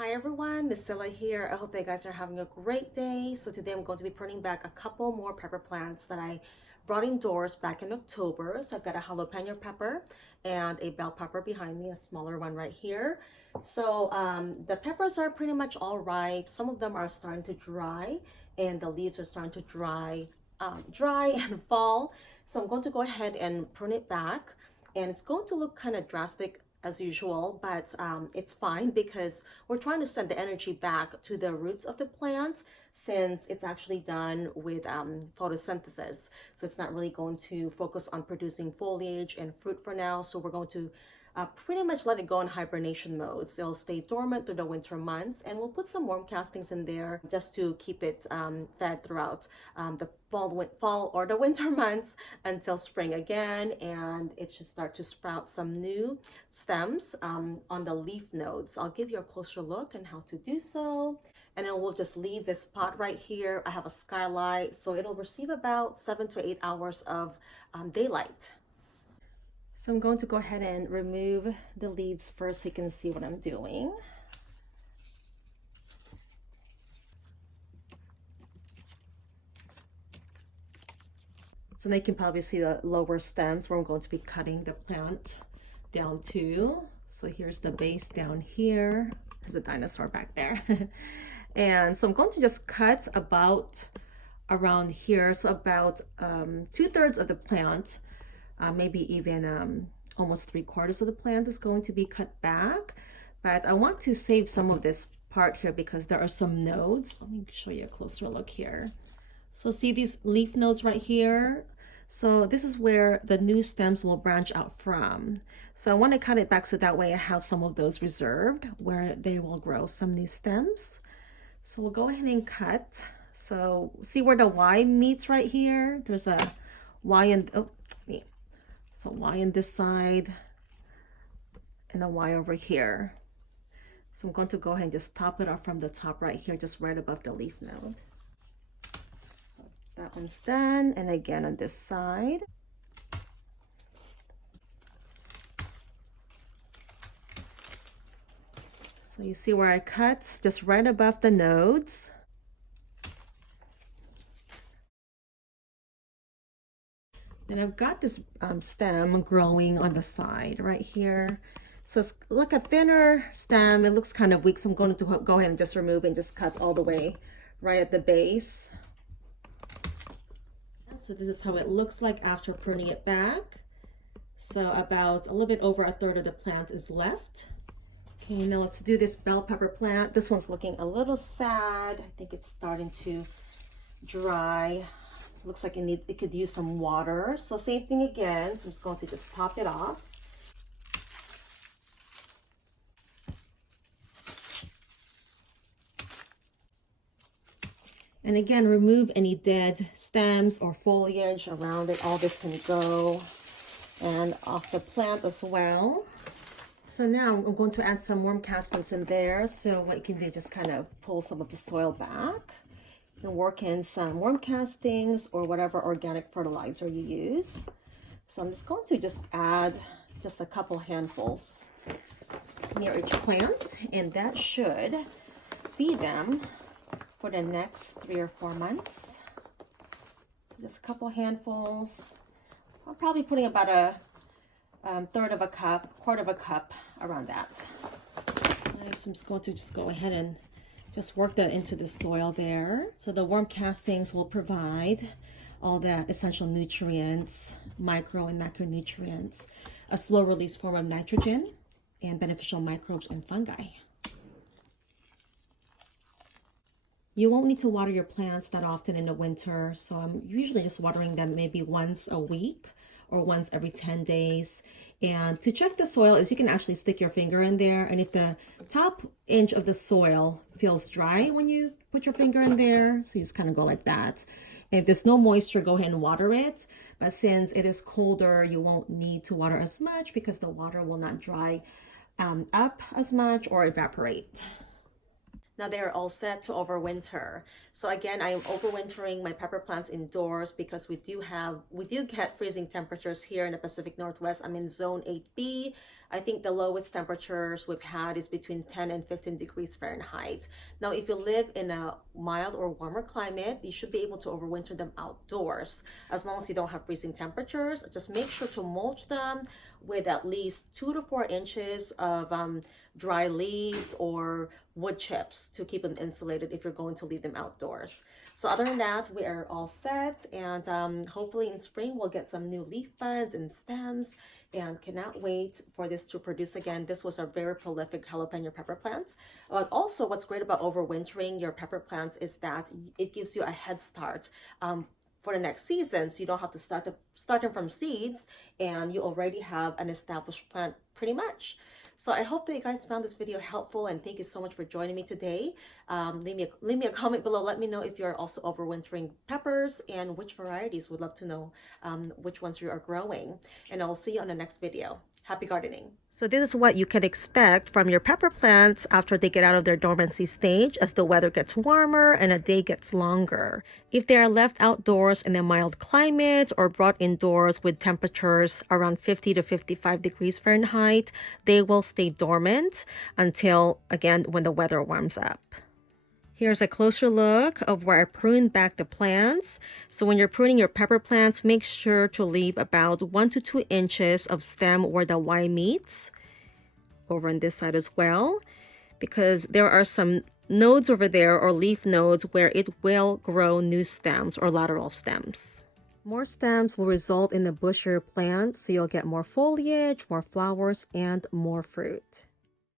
Hi everyone, Misilla here. I hope that you guys are having a great day. So today I'm going to be pruning back a couple more pepper plants that I brought indoors back in October. So I've got a jalapeno pepper and a bell pepper behind me, a smaller one right here. So the peppers are pretty much all ripe. Some of them are starting to dry and the leaves are starting to dry and fall. So I'm going to go ahead and prune it back, and it's going to look kind of drastic as usual, but it's fine because we're trying to send the energy back to the roots of the plants, since it's actually done with photosynthesis. So it's not really going to focus on producing foliage and fruit for now. So we're going to pretty much let it go in hibernation mode. So it'll stay dormant through the winter months, and we'll put some worm castings in there just to keep it fed throughout the fall or the winter months until spring again, and it should start to sprout some new stems on the leaf nodes. I'll give you a closer look on how to do so. And then we'll just leave this pot right here. I have a skylight, so it'll receive about 7 to 8 hours of daylight. So I'm going to go ahead and remove the leaves first so you can see what I'm doing. So now you can probably see the lower stems where I'm going to be cutting the plant down to. So here's the base down here. There's a dinosaur back there. And so I'm going to just cut about around here. So about 2/3 of the plant, maybe even almost 3/4 of the plant is going to be cut back. But I want to save some of this part here because there are some nodes. Let me show you a closer look here. So see these leaf nodes right here? So this is where the new stems will branch out from. So I want to cut it back so that way I have some of those reserved where they will grow some new stems. So we'll go ahead and cut. So see where the Y meets right here? There's a Y and so Y on this side and a Y over here. So I'm going to go ahead and just top it off from the top right here, just right above the leaf node. So that one's done. And again on this side. So you see where I cut, just right above the nodes. And I've got this stem growing on the side right here. So it's like a thinner stem. It looks kind of weak, so I'm going to go ahead and just remove it and just cut all the way right at the base. So this is how it looks like after pruning it back. So about a little bit over 1/3 of the plant is left. Okay, now let's do this bell pepper plant. This one's looking a little sad. I think it's starting to dry. Looks like it could use some water. So same thing again. So I'm just going to just top it off. And again, remove any dead stems or foliage around it. All this can go, and off the plant as well. So now I'm going to add some worm castings in there. So what you can do, just kind of pull some of the soil back and work in some worm castings or whatever organic fertilizer you use. So I'm just going to just add just a couple handfuls near each plant, and that should feed them for the next 3 or 4 months. So just a couple handfuls. I'm probably putting about a 1/3 of a cup, 1/4 of a cup, around that. Right, so I'm just going to go ahead and just work that into the soil there. So the worm castings will provide all the essential nutrients, micro and macronutrients, a slow release form of nitrogen, and beneficial microbes and fungi. You won't need to water your plants that often in the winter, so I'm usually just watering them maybe once a week or once every 10 days. And to check the soil is you can actually stick your finger in there, and if the top inch of the soil feels dry when you put your finger in there, so you just kind of go like that. And if there's no moisture, go ahead and water it. But since it is colder, you won't need to water as much because the water will not dry up as much or evaporate. Now they are all set to overwinter. So again, I am overwintering my pepper plants indoors because we do get freezing temperatures here in the Pacific Northwest. I'm in zone 8B. I think the lowest temperatures we've had is between 10 and 15 degrees Fahrenheit. Now, if you live in a mild or warmer climate, you should be able to overwinter them outdoors. As long as you don't have freezing temperatures, just make sure to mulch them with at least 2 to 4 inches of dry leaves or wood chips to keep them insulated if you're going to leave them outdoors. So other than that, we are all set, and hopefully in spring we'll get some new leaf buds and stems, and cannot wait for this to produce again. This was a very prolific jalapeno pepper plant. Also, what's great about overwintering your pepper plants is that it gives you a head start for the next season, so you don't have to start them from seeds, and you already have an established plant pretty much. So I hope that you guys found this video helpful, and thank you so much for joining me today. Leave me a comment below. Let me know if you're also overwintering peppers and which varieties. Would love to know which ones you are growing. And I will see you on the next video. Happy gardening. So this is what you can expect from your pepper plants after they get out of their dormancy stage as the weather gets warmer and a day gets longer. If they are left outdoors in a mild climate or brought indoors with temperatures around 50 to 55 degrees Fahrenheit, they will stay dormant until, again, when the weather warms up. Here's a closer look of where I pruned back the plants. So when you're pruning your pepper plants, make sure to leave about 1 to 2 inches of stem where the Y meets. Over on this side as well, because there are some nodes over there, or leaf nodes, where it will grow new stems or lateral stems. More stems will result in a bushier plant, so you'll get more foliage, more flowers, and more fruit.